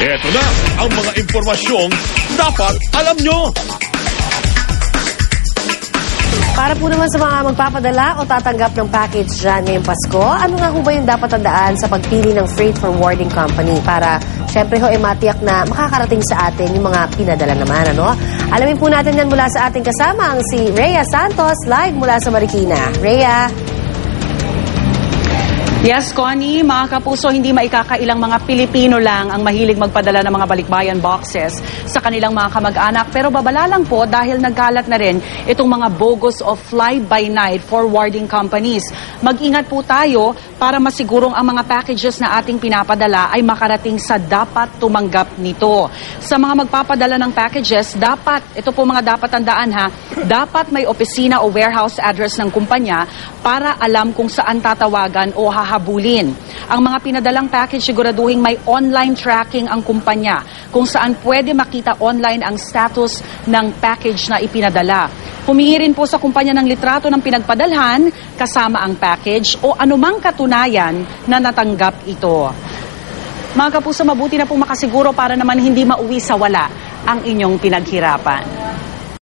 Eto na ang mga impormasyong dapat alam nyo. Para po naman sa mga magpapadala o tatanggap ng package dyan ngayong Pasko, ano nga ho ba yung dapat tandaan sa pagpili ng freight forwarding company para syempre ho matiyak na makakarating sa atin yung mga pinadala naman, ano? Alamin po natin yan mula sa ating kasama, ang si Rhea Santos, live mula sa Marikina. Rhea? Yes, Connie, mga kapuso, hindi maikakailang mga Pilipino lang ang mahilig magpadala ng mga balikbayan boxes sa kanilang mga kamag-anak. Pero babala lang po dahil nagkalat na rin itong mga bogus o fly-by-night forwarding companies. Mag-ingat po tayo para masigurong ang mga packages na ating pinapadala ay makarating sa dapat tumanggap nito. Sa mga magpapadala ng packages, dapat, ito po mga dapat tandaan ha, dapat may opisina o warehouse address ng kumpanya para alam kung saan tatawagan o hahabulin. Ang mga pinadalang package siguraduhin may online tracking ang kumpanya kung saan pwede makita online ang status ng package na ipinadala. Humingi rin po sa kumpanya ng litrato ng pinagpadalhan kasama ang package o anumang katunayan na natanggap ito. Mga kapuso, mabuti na po makasiguro para naman hindi mauwi sa wala ang inyong pinaghirapan.